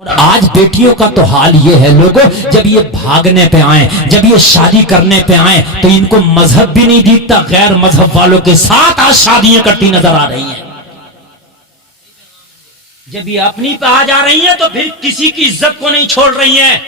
اور آج بیٹیوں کا تو حال یہ ہے لوگوں، جب یہ بھاگنے پہ آئیں، جب یہ شادی کرنے پہ آئیں تو ان کو مذہب بھی نہیں دیتا، غیر مذہب والوں کے ساتھ آج شادیاں کرتی نظر آ رہی ہیں۔ جب یہ اپنی پہ آ جا رہی ہیں تو پھر کسی کی عزت کو نہیں چھوڑ رہی ہیں۔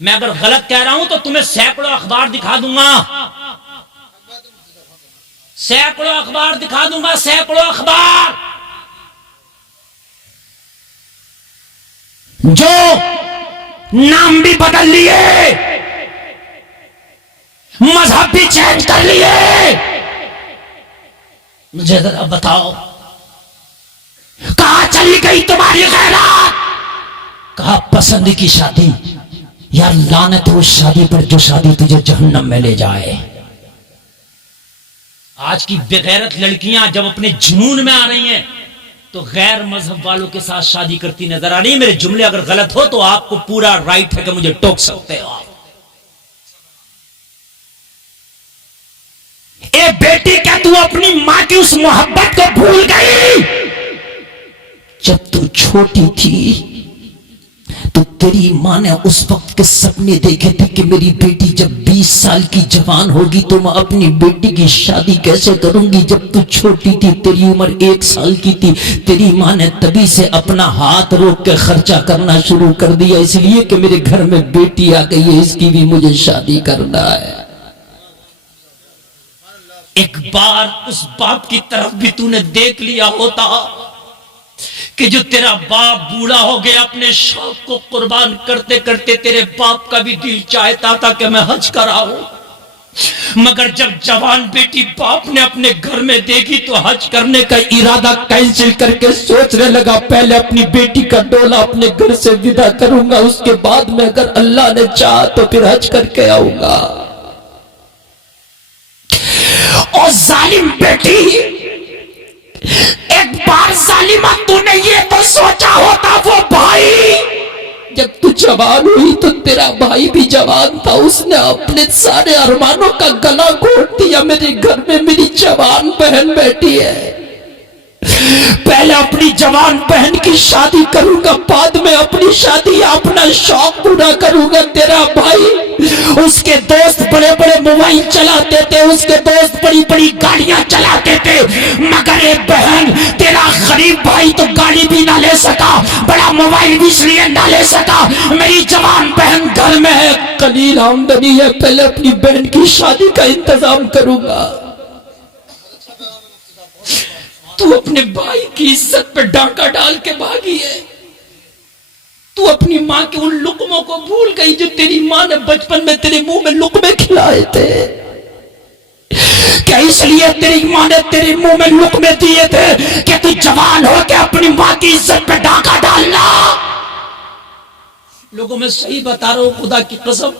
میں اگر غلط کہہ رہا ہوں تو تمہیں سینکڑوں اخبار دکھا دوں گا، سینکڑوں اخبار دکھا دوں گا، سینکڑوں اخبار جو نام بھی بدل لیے، مذہب بھی چینج کر لیے۔ مجھے ذرا بتاؤ کہاں چلی گئی تمہاری غیرت؟ کہا پسند کی شادی، یا لعنت اس شادی پر جو شادی تجھے جہنم میں لے جائے۔ آج کی بغیرت لڑکیاں جب اپنے جنون میں آ رہی ہیں تو غیر مذہب والوں کے ساتھ شادی کرتی نظر آ رہی ہیں۔ میرے جملے اگر غلط ہو تو آپ کو پورا رائٹ ہے کہ مجھے ٹوک سکتے ہو آپ۔ اے بیٹی، کیا تو اپنی ماں کی اس محبت کو بھول گئی؟ جب تو چھوٹی تھی تو تیری ماں نے اس وقت کے سپنے دیکھے تھے کہ میری بیٹی جب 20 سال کی جوان ہوگی تو میں اپنی بیٹی کی شادی کیسے کروں گی۔ جب تو چھوٹی تھی، تیری عمر 1 سال کی تھی، تیری ماں نے تبھی سے اپنا ہاتھ روک کے خرچہ کرنا شروع کر دیا، اس لیے کہ میرے گھر میں بیٹی آ گئی ہے، اس کی بھی مجھے شادی کرنا ہے۔ ایک بار اس باپ کی طرف بھی تو نے دیکھ لیا ہوتا کہ جو تیرا باپ بوڑھا ہو گیا، اپنے شوق کو قربان کرتے کرتے تیرے باپ کا بھی دل چاہتا تھا کہ میں حج کراؤں، مگر جب جوان بیٹی باپ نے اپنے گھر میں دیکھی تو حج کرنے کا ارادہ کینسل کر کے سوچنے لگا پہلے اپنی بیٹی کا ڈولا اپنے گھر سے ودا کروں گا، اس کے بعد میں اگر اللہ نے چاہا تو پھر حج کر کے آؤں گا۔ اور ظالم بیٹی، ایک بار ظالمہ تو نے یہ تو سوچا ہوتا وہ بھائی جب تو جوان ہوئی تو تیرا بھائی بھی جوان تھا، اس نے اپنے سارے ارمانوں کا گلا گھونٹ دیا۔ میرے گھر میں میری جوان بہن بیٹھی ہے، پہلے اپنی جوان بہن کی شادی کروں گا، بعد میں اپنی شادی یا اپنا شوق پورا کروں گا۔ تیرا بھائی، اس کے دوست بڑے بڑے موبائل چلاتے تھے، اس کے دوست بڑی بڑی گاڑیاں چلاتے تھے، مگر ایک بہن تیرا غریب بھائی تو گاڑی بھی نہ لے سکا، بڑا موبائل بھی اس لیے نہ لے سکا۔ میری جوان بہن گھر میں ہے، قلیل آمدنی ہے، پہلے اپنی بہن کی شادی کا انتظام کروں گا۔ تو اپنے بھائی کی عزت پہ ڈاکہ ڈال کے بھاگی ہے، تو اپنی ماں کے ان لقموں کو بھول گئی جو تیری ماں نے بچپن میں تیرے منہ میں لقمے کھلائے تھے۔ کیا اس لیے تیری ماں نے تیرے منہ میں لقمے دیے تھے کہ تو جوان ہو کے اپنی ماں کی عزت پہ ڈاکہ ڈالنا؟ لوگوں میں صحیح بتا رہا ہوں، خدا کی قسم،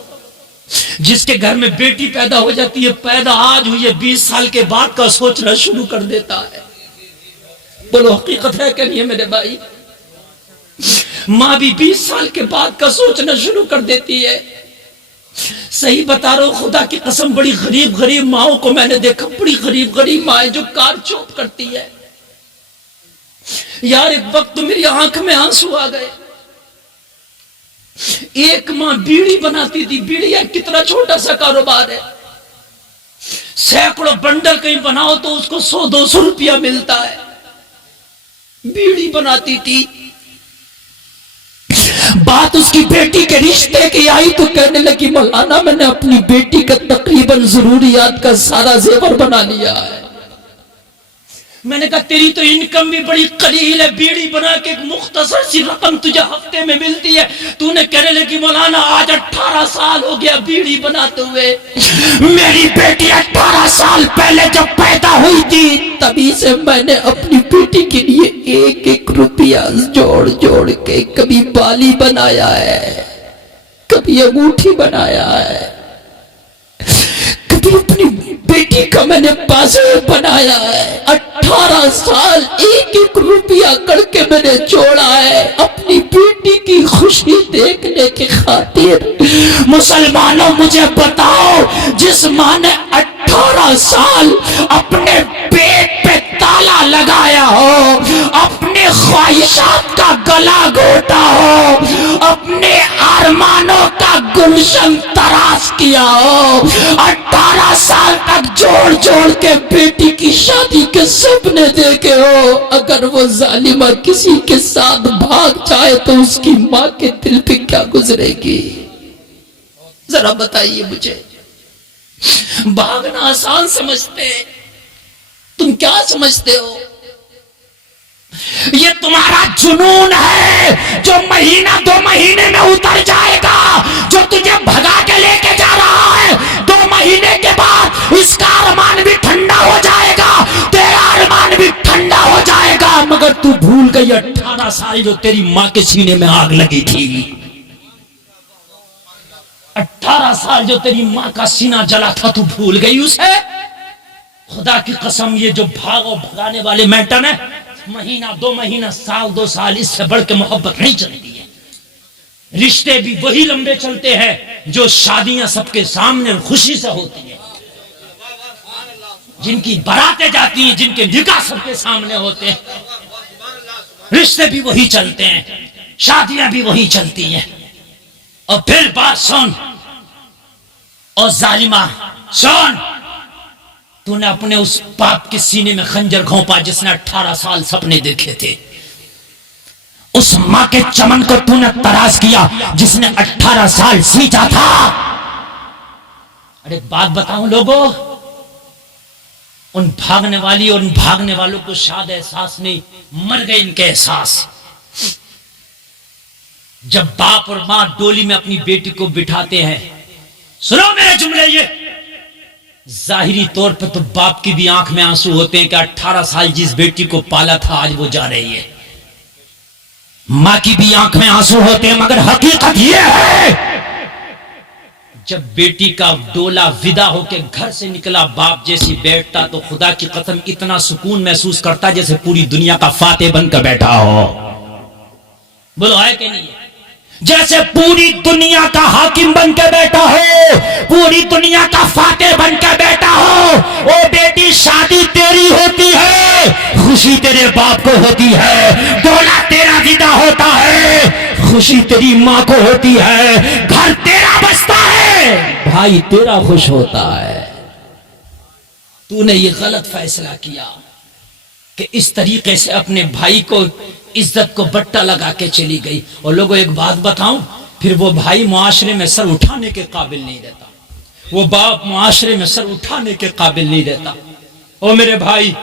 جس کے گھر میں بیٹی پیدا ہو جاتی ہے، پیدا آج ہوئی ہے 20 سال کے بعد کا سوچنا شروع کر دیتا ہے۔ بولو حقیقت ہے کہ نہیں ہے میرے بھائی؟ ماں بھی 20 سال کے بعد کا سوچنا شروع کر دیتی ہے۔ صحیح بتا رہا ہوں، خدا کی قسم، بڑی غریب ماؤں کو میں نے دیکھا، بڑی غریب مائیں جو کار چوپ کرتی ہے۔ یار ایک وقت تو میری آنکھ میں آنسو آ گئے۔ ایک ماں بیڑی بناتی تھی، بیڑی ایک کتنا چھوٹا سا کاروبار ہے، سینکڑوں بنڈل کہیں بناؤ تو اس کو 100-200 روپیہ ملتا ہے۔ بیڑی بناتی تھی، بات اس کی بیٹی کے رشتے کی آئی تو کہنے لگی مولانا میں نے اپنی بیٹی کا تقریباً ضروریات کا سارا زیور بنا لیا ہے۔ میں نے کہا تیری تو انکم بھی بڑی قلیل ہے، بیڑی بنا کے ایک مختصر سی رقم تجھے ہفتے میں ملتی ہے، تو نے کہنے لگی مولانا آج 18 سال ہو گیا بیڑی بناتے ہوئے۔ میری بیٹی 18 سال پہلے جب پیدا ہوئی تھی تبھی سے میں نے اپنی بیٹی کے لیے 1-1 روپیہ جوڑ کے کبھی بالی بنایا ہے، کبھی انگوٹھی بنایا ہے، کبھی اپنی بیٹی کا میں نے پاسورڈ بنایا ہے۔ 18 سال 1-1 روپیہ کر کے میں نے جوڑا ہے اپنی بیٹی کی خوشی دیکھنے کی خاطر۔ مسلمانوں مجھے بتاؤ، جس ماں نے 18 سال اپنے پیٹ پہ تالا لگایا ہو، اپنے خواہشات کا گلا گھونٹا ہو، ارمانوں کا گلشن تراش کیا ہو، 18 سال تک جوڑ جوڑ کے بیٹی کی شادی کے سپنے دیکھے ہو، اگر وہ ظالمہ کسی کے ساتھ بھاگ جائے تو اس کی ماں کے دل پہ کیا گزرے گی؟ ذرا بتائیے مجھے۔ بھاگنا آسان سمجھتے، تم کیا سمجھتے ہو؟ یہ تمہارا جنون ہے جو مہینہ 2 مہینے میں اتر جائے گا، جو تجھے بھگا کے لے کے جا رہا ہے 2 مہینے کے بعد اس کا ارمان بھی ٹھنڈا ہو جائے گا، تیرا ارمان بھی ٹھنڈا ہو جائے گا، مگر تو بھول گئی 18 سال جو تیری ماں کے سینے میں آگ لگی تھی، 18 سال جو تیری ماں کا سینہ جلا تھا، تو بھول گئی اسے؟ خدا کی قسم یہ جو بھاگو بھگانے والے میٹر ہیں، مہینہ 2 مہینہ، سال 2 سال، اس سے بڑھ کے محبت نہیں چلتی ہے۔ رشتے بھی وہی لمبے چلتے ہیں جو شادیاں سب کے سامنے خوشی سے ہوتی ہیں، جن کی باراتیں جاتی ہیں، جن کے نکاح سب کے سامنے ہوتے ہیں، رشتے بھی وہی چلتے ہیں، شادیاں بھی وہی چلتی ہیں۔ اور پھر بات سن، اور ظالمہ سن، تو نے اپنے اس باپ کے سینے میں خنجر گھونپا جس نے 18 سال سپنے دیکھے تھے، اس ماں کے چمن کو تو نے تراش کیا جس نے 18 سال سینچا تھا۔ ارے بات بتاؤں لوگوں، ان بھاگنے والی اور ان بھاگنے والوں کو شاید احساس نہیں، مر گئے ان کے احساس۔ جب باپ اور ماں ڈولی میں اپنی بیٹی کو بٹھاتے ہیں، سنو میرے جملے، یہ ظاہری طور پہ تو باپ کی بھی آنکھ میں آنسو ہوتے ہیں کہ 18 سال جس بیٹی کو پالا تھا آج وہ جا رہی ہے، ماں کی بھی آنکھ میں آنسو ہوتے ہیں، مگر حقیقت یہ ہے جب بیٹی کا ڈولا ودا ہو کے گھر سے نکلا باپ جیسی بیٹھتا تو خدا کی قسم اتنا سکون محسوس کرتا جیسے پوری دنیا کا فاتح بن کر بیٹھا ہو۔ بولو ہے کہ نہیں؟ جیسے پوری دنیا کا حاکم بن کے بیٹھا ہو، پوری دنیا کا فاتح بن کے بیٹھا ہو۔ او بیٹی، شادی تیری ہوتی ہے، خوشی تیرے باپ کو ہوتی ہے، ڈولا تیرا ودا ہوتا ہے، خوشی تیری ماں کو ہوتی ہے، گھر تیرا بستا ہے، بھائی تیرا خوش ہوتا ہے۔ تو نے یہ غلط فیصلہ کیا کہ اس طریقے سے اپنے بھائی کو عزت کو بٹا لگا کے چلی گئی۔ اور لوگوں ایک بات بتاؤں، پھر وہ بھائی معاشرے میں سر اٹھانے کے قابل نہیں رہتا، وہ باپ معاشرے میں سر اٹھانے کے قابل نہیں رہتا، اور میرے بھائی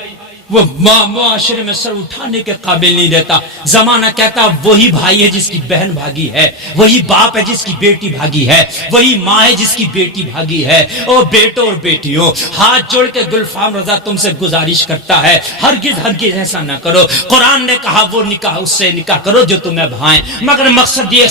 وہ ماں معاشرے میں سر اٹھانے کے قابل نہیں رہتا۔ زمانہ کہتا وہی بھائی ہے جس کی بہن بھاگی ہے، وہی باپ ہے جس کی بیٹی بھاگی ہے، وہی ماں ہے جس کی بیٹی بھاگی ہے۔ او بیٹوں اور بیٹیوں، ہاتھ جوڑ کے گلفام رضا تم سے گزارش کرتا ہے، ہرگز ہرگز ایسا نہ کرو۔ قرآن نے کہا وہ نکاح اس سے نکاح کرو جو تمہیں بھائیں، مگر مقصد یہ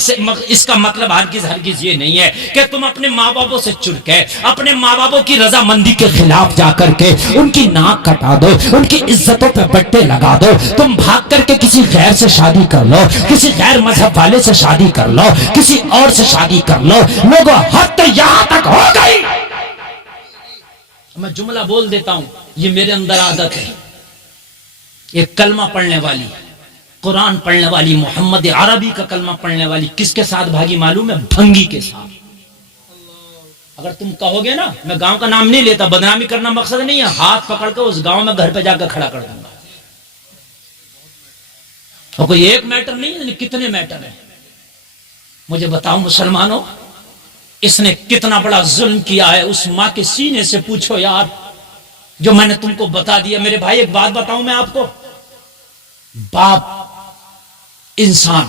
اس کا مطلب ہرگز ہرگز یہ نہیں ہے کہ تم اپنے ماں باپوں سے چڑ کے، اپنے ماں باپوں کی رضامندی کے خلاف جا کر کے ان کی ناک کٹا دو، ان کی عزتوں پہ بٹے لگا دو، تم بھاگ کر کے کسی غیر سے شادی کر لو، کسی غیر مذہب والے سے شادی کر لو، کسی اور سے شادی کر لو۔ لوگوں حد تو یہاں تک ہو گئی۔ میں جملہ بول دیتا ہوں، یہ میرے اندر عادت ہے۔ ایک کلمہ پڑھنے والی، قرآن پڑھنے والی، محمد عربی کا کلمہ پڑھنے والی کس کے ساتھ بھاگی معلوم ہے؟ بھنگی کے ساتھ۔ اگر تم کہو گے نا، میں گاؤں کا نام نہیں لیتا، بدنامی کرنا مقصد نہیں ہے، ہاتھ پکڑ کے اس گاؤں میں گھر پہ جا کے کھڑا کر دوں گا۔ اور کوئی ایک میٹر نہیں ہے، کتنے میٹر ہیں؟ مجھے بتاؤ مسلمانوں، اس نے کتنا بڑا ظلم کیا ہے اس ماں کے سینے سے پوچھو یار، جو میں نے تم کو بتا دیا۔ میرے بھائی ایک بات بتاؤں میں آپ کو، باپ انسان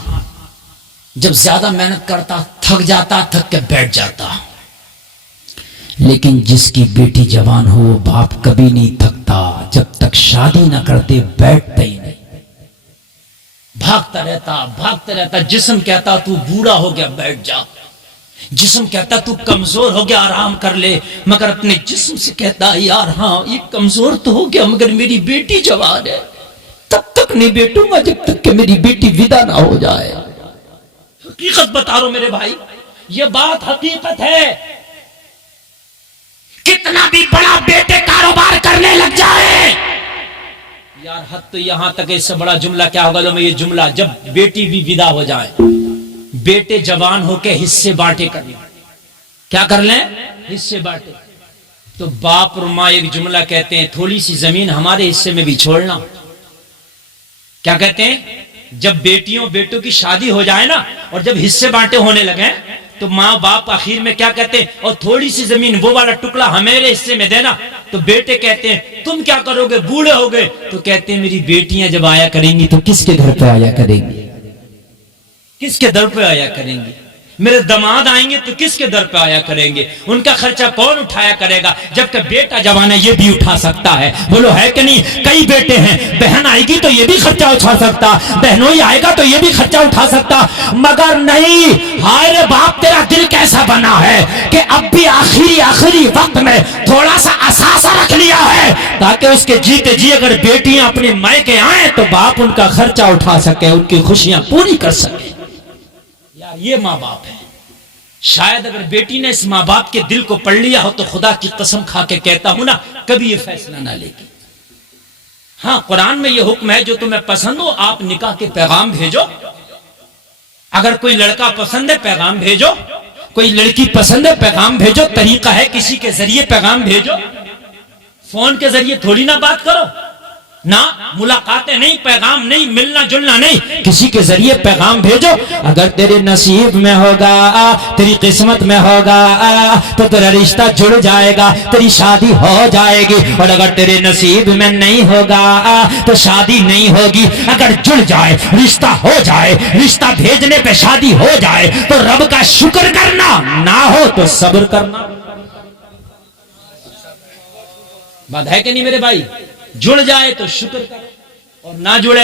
جب زیادہ محنت کرتا تھک جاتا، تھک کے بیٹھ جاتا، لیکن جس کی بیٹی جوان ہو وہ باپ کبھی نہیں تھکتا، جب تک شادی نہ کرتے بیٹھتا ہی نہیں، بھاگتا رہتا۔ جسم کہتا تو بوڑھا ہو گیا بیٹھ جا، جسم کہتا تو کمزور ہو گیا آرام کر لے، مگر اپنے جسم سے کہتا یار ہاں یہ کمزور تو ہو گیا مگر میری بیٹی جوان ہے، تب تک نہیں بیٹھوں گا جب تک کہ میری بیٹی ودا نہ ہو جائے۔ حقیقت بتا رہا ہوں میرے بھائی، یہ بات حقیقت ہے۔ کتنا بھی بڑا بیٹے کاروبار کرنے لگ جائے، یار حد تو یہاں تک، اس سے بڑا جملہ کیا ہوگا؟ لو میں یہ جملہ، جب بیٹی بھی ودا ہو جائے، بیٹے جوان ہو کے حصے بانٹے کر لیں. کیا کر لیں؟ حصے بانٹے. تو باپ اور ماں ایک جملہ کہتے ہیں تھوڑی سی زمین ہمارے حصے میں بھی چھوڑنا. کیا کہتے ہیں؟ جب بیٹیوں بیٹوں کی شادی ہو جائے نا اور جب حصے بانٹے ہونے لگے تو ماں باپ آخر میں کیا کہتے ہیں؟ اور تھوڑی سی زمین وہ والا ٹکڑا ہمارے حصے میں دینا. تو بیٹے کہتے ہیں تم کیا کرو گے؟ بوڑھے ہو گئے. تو کہتے ہیں میری بیٹیاں جب آیا کریں گی تو کس کے گھر پہ آیا کریں گی؟ کس کے در پہ آیا کریں گی؟ میرے داماد آئیں گے تو کس کے در پہ آیا کریں گے؟ ان کا خرچہ کون اٹھایا کرے گا؟ جبکہ بیٹا جوان ہے یہ بھی اٹھا سکتا ہے. بولو ہے کہ نہیں؟ کئی بیٹے ہیں، بہن آئے گی تو یہ بھی خرچہ اٹھا سکتا، بہنوئی آئے گا تو یہ بھی خرچہ اٹھا سکتا، مگر نہیں. ہائے رے باپ تیرا دل کیسا بنا ہے کہ اب بھی آخری وقت میں تھوڑا سا اثاثہ رکھ لیا ہے تاکہ اس کے جیتے جی اگر بیٹیاں اپنے مائکے آئیں تو باپ ان کا خرچہ اٹھا سکے، ان کی خوشیاں پوری کر سکے. یہ ماں باپ ہے. شاید اگر بیٹی نے اس ماں باپ کے دل کو پڑھ لیا ہو تو خدا کی قسم کھا کے کہتا ہوں نا کبھی یہ فیصلہ نہ لے گی. ہاں قرآن میں یہ حکم ہے جو تمہیں پسند ہو آپ نکاح کے پیغام بھیجو. اگر کوئی لڑکا پسند ہے پیغام بھیجو، کوئی لڑکی پسند ہے پیغام بھیجو. طریقہ ہے کسی کے ذریعے پیغام بھیجو. فون کے ذریعے تھوڑی نہ بات کرو، نہ ملاقاتیں نہیں، پیغام نہیں، ملنا جلنا نہیں، کسی کے ذریعے پیغام بھیجو. اگر تیرے نصیب میں ہوگا، تیری قسمت میں ہوگا تو تیرا رشتہ جڑ جائے گا، تیری شادی ہو جائے گی. اور اگر تیرے نصیب میں نہیں ہوگا تو شادی نہیں ہوگی. اگر جڑ جائے، رشتہ ہو جائے، رشتہ بھیجنے پہ شادی ہو جائے تو رب کا شکر کرنا، نہ ہو تو صبر کرنا. بات ہے کہ نہیں میرے بھائی؟ جڑ جائے تو شکر کرو اور نہ جڑے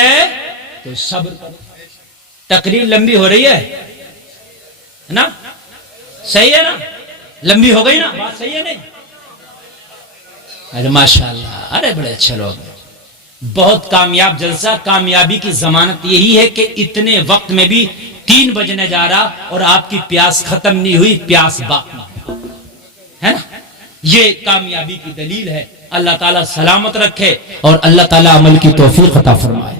تو صبر کرو. تقریر لمبی ہو رہی ہے نا؟ صحیح ہے نا؟ لمبی ہو گئی نا؟ بات صحیح ہے نہیں؟ ارے ماشاءاللہ، ارے بڑے اچھے لوگ ہیں. بہت کامیاب جلسہ. کامیابی کی ضمانت یہی ہے کہ اتنے وقت میں بھی 3 بجنے جا رہا اور آپ کی پیاس ختم نہیں ہوئی، پیاس باقی ہے نا؟ یہ کامیابی کی دلیل ہے. اللہ تعالیٰ سلامت رکھے اور اللہ تعالیٰ عمل کی توفیق عطا فرمائے.